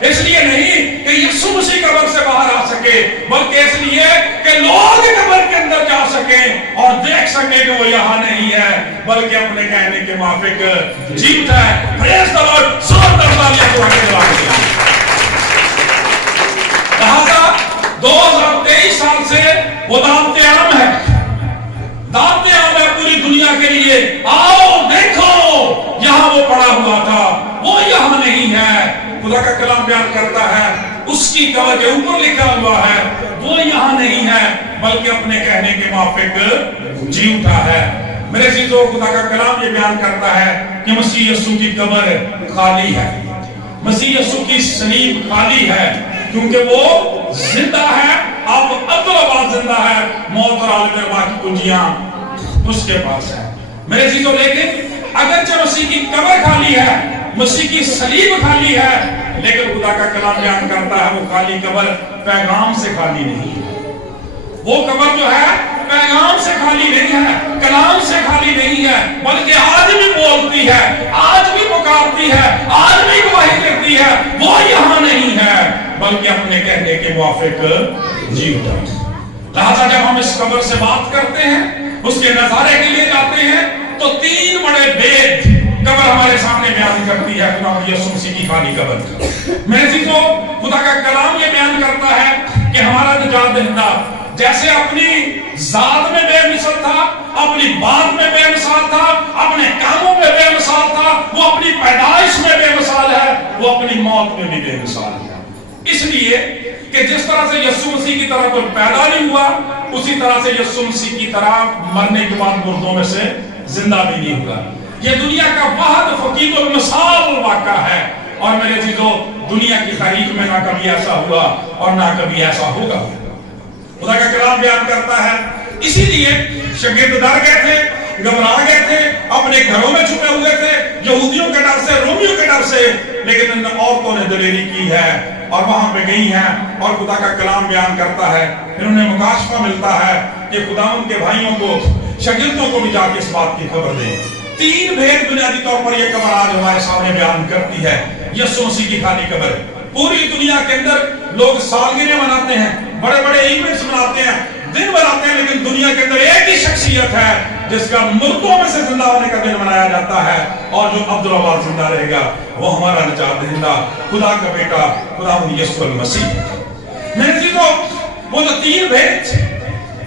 اس لیے نہیں کہ یسوع مسیح قبر سے باہر آ سکے، بلکہ اس لیے کہ لوگ قبر کے اندر جا سکیں اور دیکھ سکیں کہ وہ یہاں نہیں ہے بلکہ اپنے کہنے کے موافق جیتا ہے۔ پریز دی لارڈ، زوردار تالیاں دو کے بعد۔ لہذا 2023 سال سے وہ دعوت عام ہے، دعوت عام ہے پوری دنیا کے لیے، آؤ دیکھو یہاں وہ پڑا ہوا تھا، وہ یہاں نہیں ہے۔ خدا کا کلام بیان کرتا ہے اس کی قبر کے اوپر لکھا ہوا ہے وہ یہاں نہیں ہے بلکہ اپنے کہنے کے موافق جی اٹھا ہے۔ میرے عزیزو، خدا کا کلام یہ بیان کرتا ہے کہ مسیح یسوع کی قبر خالی ہے، مسیح یسوع کی صلیب خالی ہے، کیونکہ وہ زندہ ہے، اب ابدالآباد زندہ ہے، موت اور عالم ارواح کی کنجیاں اس کے پاس ہے۔ میرے عزیزو، لیکن اگرچہ مسیح کی قبر خالی ہے، مسیح کی صلیب خالی ہے، لیکن خدا کا کلام بیان کرتا ہے وہ خالی قبر پیغام سے خالی نہیں ہے۔ وہ قبر جو ہے پیغام سے خالی نہیں ہے، کلام سے خالی نہیں ہے، بلکہ آج بھی بولتی ہے، آج بھی پکارتی ہے، آج بھی گواہی دیتی ہے، وہ یہاں نہیں ہے بلکہ اپنے کہنے کے موافق جی اٹھا۔ لہذا جب ہم اس قبر سے بات کرتے ہیں، اس کے نظارے کے لیے جاتے ہیں، تو تین بڑے بید قبر ہمارے سامنے بیان کرتی ہے خدا یسوع مسیح کی خالی قبر۔ میرے عزیزو، خدا کا کلام یہ بیان کرتا ہے کہ ہمارا نجات دہندہ جیسے اپنی ذات میں بے مثال تھا، اپنی بات میں بے مثال تھا، اپنے کاموں میں بے مثال تھا، وہ اپنی پیدائش میں بے مثال ہے، وہ اپنی موت میں بھی بے مثال ہے۔ اس لیے کہ جس طرح سے یسوع مسیح کی طرح کوئی پیدا نہیں ہوا، اسی طرح سے یسوع مسیح کی طرح مرنے کے بعد مردوں میں سے زندہ بھی نہیں ہوگا۔ یہ دنیا کا واحد فقید المثال واقعہ ہے، اور میرے عزیزو، دنیا کی تاریخ میں نہ کبھی ایسا ہوا اور نہ کبھی ایسا ہوگا۔ خدا کا کلام بیان کرتا ہے اسی لیے شاگرد ڈر گئے تھے، گھبرا گئے تھے، اپنے گھروں میں چھپے ہوئے تھے یہودیوں کے ڈر سے، رومیوں کے ڈر سے، لیکن ان عورتوں نے دلیری کی ہے اور وہاں پہ گئی ہیں، اور خدا کا کلام بیان کرتا ہے پھر انہیں مکاشفہ ملتا ہے کہ خدا ان کے بھائیوں کو، شاگردوں کو بھی جا کے اس بات کی خبر دیں۔ تین بھید بنیادی طور پر یہ قبر آج ہمارے سامنے بیان کرتی ہے، یسوع مسیح کی خالی قبر۔ پوری دنیا کے اندر لوگ سالگرہ مناتے ہیں، بڑے بڑے ایونٹس مناتے ہیں، دن مناتے ہیں، لیکن دنیا کے اندر ایک ہی شخصیت ہے جس کا مردوں میں سے زندہ ہونے کا دن منایا جاتا ہے، اور جو ابدالآباد زندہ رہے گا وہ ہمارا نجات دہندہ، خدا کا بیٹا، خداوند یسوع المسیح۔ میرے عزیزو، وہ جو تین بھید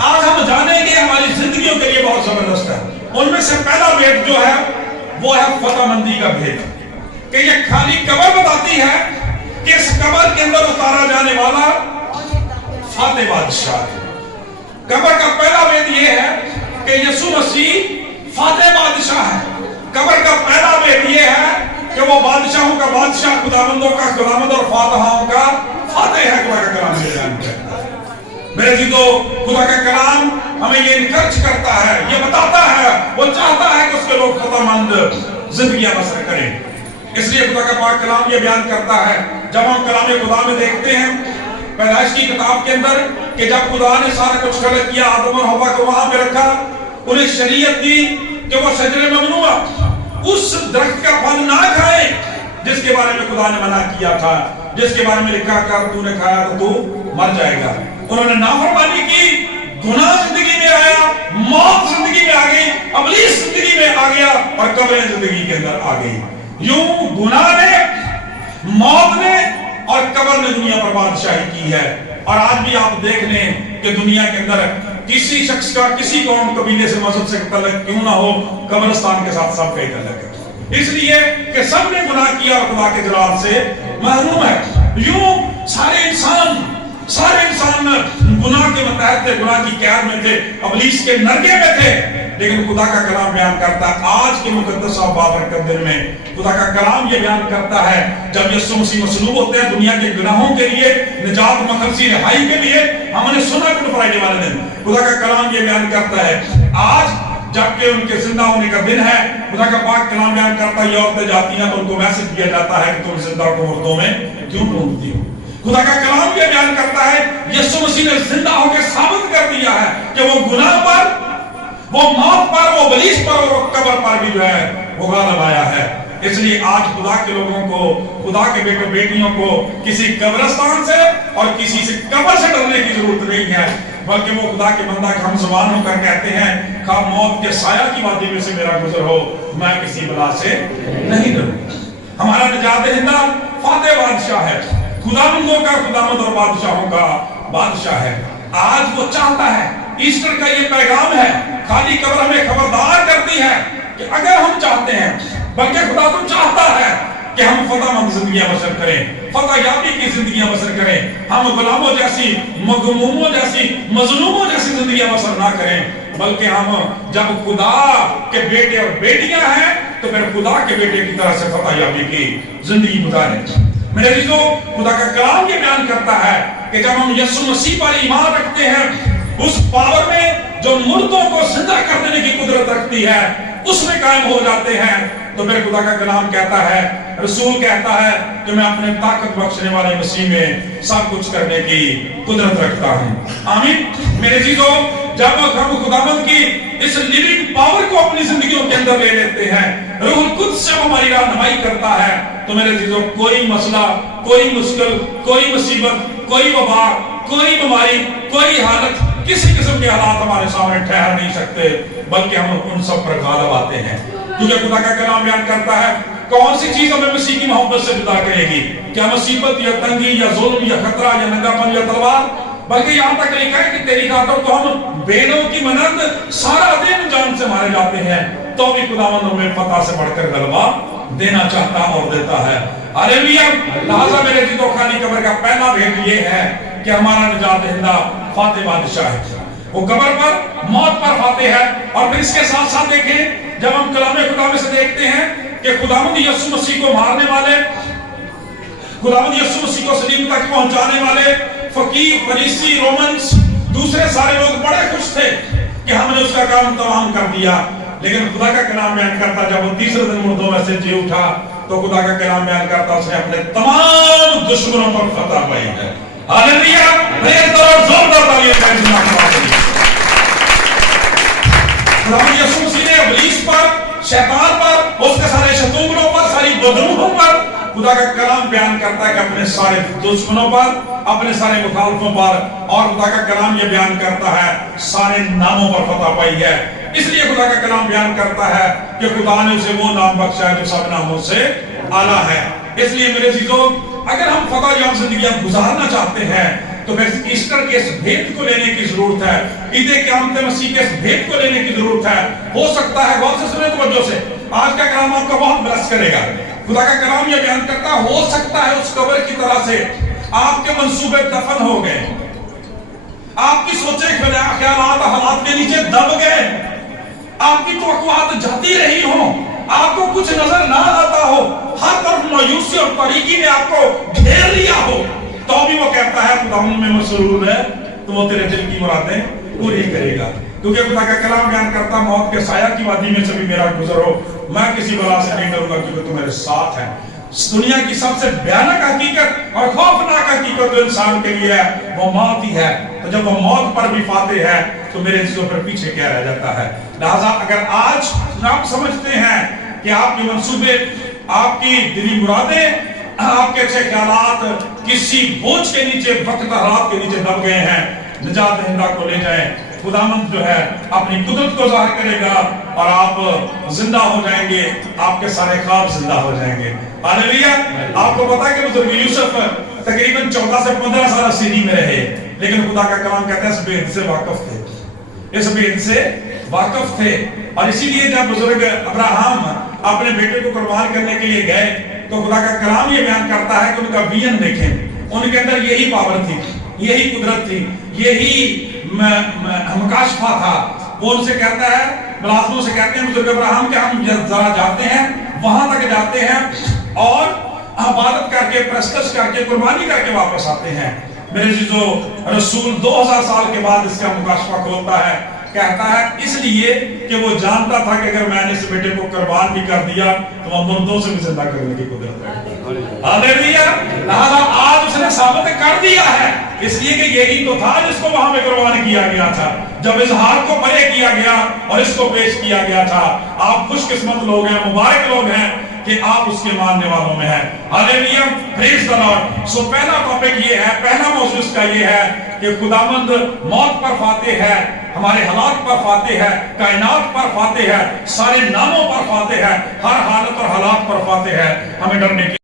آج ہم جانیں گے ہماری زندگیوں کے لیے بہت زبردست ہے۔ ان میں سے پہلا بھید جو ہے وہ ہے فتح مندی کا بھید، کہ یہ خالی قبر بتاتی ہے کہ اس قبر کے اندر اتارا جانے والا فاتح بادشاہ ہے۔ قبر کا پہلا بھید یہ ہے کہ یسوع مسیح فاتح بادشاہ ہے۔ قبر کا پہلا بھید یہ ہے کہ وہ بادشاہوں کا بادشاہ، خداوندوں کا خداوند اور فاتحوں کا فاتح ہے۔ خدا کا کلام یہ بیان کرتا ہے۔ میرے عزیزو، خدا کا کلام ہمیں یہ انکرج کرتا ہے، یہ بتاتا ہے، وہ چاہتا ہے کہ اس کے لوگ فتح مند زندگیاں بسر کریں۔ اس لیے خدا کا پاک کلام یہ بیان کرتا ہے، جب ہم کلام خدا میں دیکھتے ہیں پیدائش کی کتاب کے اندر، کہ جب خدا نے سارا کچھ خلق کیا، آدم اور حوا کو وہاں پہ رکھا، انہیں شریعت دی کہ وہ شجر ممنوع، اس درخت کا پھل نہ کھائیں جس کے بارے میں خدا نے منع کیا تھا، جس کے بارے میں لکھا کہ تو نے کھایا تو تو مر جائے گا۔ انہوں نے نافرمانی کی، گناہ زندگی میں آیا، موت زندگی میں آ گئی، ابلیس زندگی میں آ گیا، اور قبریں زندگی کے اندر آ گئی۔ یوں گناہ نے، موت نے اور قبر نے دنیا پر بادشاہی کی ہے۔ اور آج بھی آپ دیکھ لیں کہ دنیا کے اندر کسی شخص کا، کسی قوم قبیلے سے، مذہب سے تعلق کیوں نہ ہو، قبرستان کے ساتھ سب کا تعلق ہے، اس لیے کہ سب نے گناہ کیا اور خدا کے جلال سے محروم ہے۔ یوں سارے انسان گناہ کے متحد تھے، گناہ کی قید میں تھے، ابلیس کے نرگے میں تھے، لیکن خدا کا کلام بیان کرتا ہے آج کے مقدس اور بابرکت دن میں خدا کا کلام یہ بیان کرتا ہے جب یسوع مسیح مصلوب ہوتے ہیں دنیا کے گناہوں کے لیے، نجات مخلصی رہائی کے لیے، ہم نے سنا گڈ فرائیڈے والے دن خدا کا کلام یہ بیان کرتا ہے آج جبکہ ان کے زندہ ہونے کا دن ہے، خدا کا پاک کلام بیان کرتا ہے یہ عورتیں جاتی ہیں تو ان کو میسج دیا جاتا ہے کہ تم زندہ کو مردوں میں کیوں ڈھونڈتی ہو۔ خدا کا کلام یہ بیان کرتا ہے یسوع مسیح نے زندہ ہو کے ثابت کر دیا ہے کہ وہ گناہ پر، وہ موت پر، وہ ابلیس پر اور قبر پر بھی جو ہے وہ غالب آیا ہے۔ اس لیے آج خدا کے لوگوں کو، خدا کے بیٹے بیٹیوں کو کسی قبرستان سے اور کسی سے قبر سے ڈرنے کی ضرورت نہیں ہے، بلکہ وہ خدا کے بندہ ہم زبان ہو کر کہتے ہیں خواہ موت کے سایہ کی وادی میں سے میرا گزر ہو، میں کسی بلا سے نہیں ڈروں۔ ہمارا نجات دہندہ فاتح بادشاہ ہے، خداوندوں کا خداوند اور بادشاہوں کا بادشاہ ہے۔ آج وہ چاہتا ہے، ایسٹر کا یہ پیغام ہے، خالی قبر ہمیں خبردار کرتی ہے کہ اگر ہم چاہتے ہیں، بلکہ خدا تو چاہتا ہے کہ ہم فتح مند زندگیاں بسر کریں، فتح یابی کی زندگیاں بسر کریں، ہم غلاموں جیسی، مغموموں جیسی، مظلوموں جیسی زندگیاں بسر نہ کریں، بلکہ ہم جب خدا کے بیٹے اور بیٹیاں ہیں تو پھر خدا کے بیٹے کی طرح سے فتح یابی کی زندگی گزاریں۔ میرے عزیزو، خدا کا کلام یہ بیان کرتا ہے کہ جب ہم یسوع مسیح پر ایمان رکھتے ہیں، اس پاور میں جو مردوں کو زندہ کر دینے کی قدرت رکھتی ہے، اس میں قائم ہو جاتے ہیں، تو پھر خدا کا کلام کہتا ہے، رسول کہتا ہے کہ میں اپنے طاقت بخشنے والے مسیح میں سب کچھ کرنے کی قدرت رکھتا ہوں۔ آمین۔ میرے عزیزو، جب ہم خداوند کی اس لیونگ پاور کو اپنی زندگیوں کے اندر لے لیتے ہیں، روح القدس سے ہماری رہنمائی کرتا ہے، تو میرے عزیزو کوئی مسئلہ، کوئی مشکل، کوئی مصیبت، کوئی وبا، کوئی بیماری، کوئی حالت، کسی قسم کے حالات ہمارے سامنے ٹھہر نہیں سکتے، بلکہ ہم ان سب پر غالب آتے ہیں، کیونکہ خدا کا کلام بیان کرتا ہے کون سی چیز ہمیں مسیح کی محبت سے جدا کرے گی؟ کیا مصیبت یا تنگی یا ظلم یا خطرہ یا ننگاپن یا تلوار؟ بلکہ یہاں تک لکھا ہے کہ تیری خاطر تو ہم بینوں کی مانند سارا دن جان سے مارے جاتے ہیں، تو بھی خداوند ہمیں فتح سے بڑھ کر غلبہ دینا چاہتا اور دیتا ہے۔ ہاللیلویا۔ لہذا میرے عزیزو، خالی قبر کا پہلا بھید یہ ہے کہ ہمارا نجات دہندہ فاتح بادشاہ ہے، وہ قبر پر، موت پر فاتح ہے۔ اور پھر اس کے ساتھ ساتھ دیکھیں، جب ہم کلام خدا میں سے دیکھتے ہیں کہ خداوند یسوع مسیح کو مارنے والے، خداوند یسوع مسیح کو صلیب تک پہنچانے والے فقیر، فریسی، رومنز، دوسرے سارے لوگ بڑے خوش تھے کہ ہم نے اس کا کام تمام کر دیا، لیکن خدا کا کلام بیان کرتا جب وہ تیسرے دن مردوں میں سے جی اٹھا تو خدا کا کلام بیان کرتا اس نے اپنے تمام دشمنوں پر فتح پائی ہے۔ ہاللیلویا۔ زوردار تالیاں خداوند یسوع مسیح نے ابلیس پر، شیطان پر، اس کے سارے شتونوں پر، ساری بدروحوں پر، خدا کا کلام بیان کرتا ہے کہ اپنے سارے دشمنوں پر، اپنے سارے مخالفوں پر، اور خدا کا کلام یہ بیان کرتا ہے سارے ناموں پر فتح پائی ہے۔ اس لیے خدا کا کلام بیان کرتا ہے کہ خدا نے اسے وہ نام بخشا ہے جو سب ناموں سے اعلیٰ ہے۔ اس لیے میرے عزیزو، اگر ہم فتح یاب زندگیاں گزارنا چاہتے ہیں تو پھر ایسٹر کے اس بھید کو لینے کی ضرورت ہے، عید قیامت مسیح کے اس بھید کو لینے کی ضرورت ہے۔ ہو سکتا ہے، غور سے سنیں توجہ سے، آج کا کلام آپ کا بہت بلس کرے گا۔ خدا کا کلام یہ بیان کرتا ہے، ہو سکتا ہے اس قبر کی طرح سے آپ کے منصوبے دفن ہو گئے، آپ کی سوچیں خیالات حالات کے نیچے دب گئے، آپ کی توقعات جاتی رہی ہوں، آپ کو کچھ نظر نہ آتا ہو، ہر طرف مایوسی اور تاریکی نے آپ کو گھیر لیا ہو، تو بھی وہ کہتا ہے خداوند میں مسرور ہے، تو وہ تیرے دل کی مرادیں پوری کرے گا، کیونکہ خدا کا کلام بیان کرتا موت کے سایہ کی وادی میں سے بھی میرا گزر ہو، میں کسی بلا سے نہیں ڈروں گا کیونکہ تو میرے ساتھ ہے۔ دنیا کی سب سے بھیانک حقیقت اور خوفناک حقیقت جو انسان کے لیے ہے وہ موت ہی ہے، تو جب وہ موت پر بھی فاتح ہے تو میرے چیزوں پر پیچھے کیا رہ جاتا ہے۔ لہذا اگر آج آپ سمجھتے ہیں کہ آپ کے منصوبے، آپ کی دلی مرادیں، آپ کے اچھے خیالات کسی بوجھ کے نیچے، وقت حالات کے نیچے دب گئے ہیں، نجات دہندہ کو لے جائیں، خداوند جو ہے اپنی قدرت کو ظاہر کرے گا اور آپ زندہ ہو جائیں گے، آپ کے سارے خواب زندہ ہو جائیں گے۔ ہاللیلویا۔ آپ کو پتا ہے کہ بزرگ یوسف تقریباً 14 سے 15 سال سیری میں رہے، لیکن خدا کا کلام کہتا ہے اس بھید سے واقف تھے، اس بھید سے واقف تھے، اور اسی لیے جب بزرگ ابراہیم اپنے بیٹے کو قربان کرنے کے لیے گئے تو خدا کا کلام یہ بیان کرتا ہے کہ ان کا ویژن دیکھیں، ان کے اندر یہی پاور تھی، یہی قدرت تھی، یہی مکاشفہ تھا۔ وہ ان سے کہتا ہے، ملازموں سے کہتے ہیں بزرگ ابراہیم کہ ہم ذرا جاتے ہیں، وہاں تک جاتے ہیں اور عبادت کر کے، پرستش کر کے، قربانی کر کے واپس آتے ہیں۔ میرے عزیزو، رسول 2000 سال کے بعد اس کا مکاشفہ کھولتا ہے، کہتا ہے اس لیے کہ وہ جانتا تھا کہ اگر میں نے اس بیٹے کو قربان بھی کر دیا تو وہ مردوں سے بھی زندہ کرنے کی قدرت ہے۔ ہاللیلویا۔ لہذا آج اس نے ثابت کر دیا ہے، اس لیے کہ یہی تو تھا جس کو وہاں پہ قربان کیا گیا تھا، جب اظہار کو بڑے کیا گیا اور اس کو پیش کیا گیا تھا۔ آپ خوش قسمت لوگ ہیں، مبارک لوگ ہیں کہ آپ اس کے ماننے والوں میں ہیں. ہاللیلویا، پریز دی لارڈ. سو پہلا ٹاپک یہ ہے، پہلا موضوع اس کا یہ ہے کہ خداوند موت پر فاتح ہے، ہمارے حالات پر فاتح ہے، کائنات پر فاتح ہے، سارے ناموں پر فاتح ہے، ہر حالت اور حالات پر فاتح ہے. ہمیں ڈرنے کی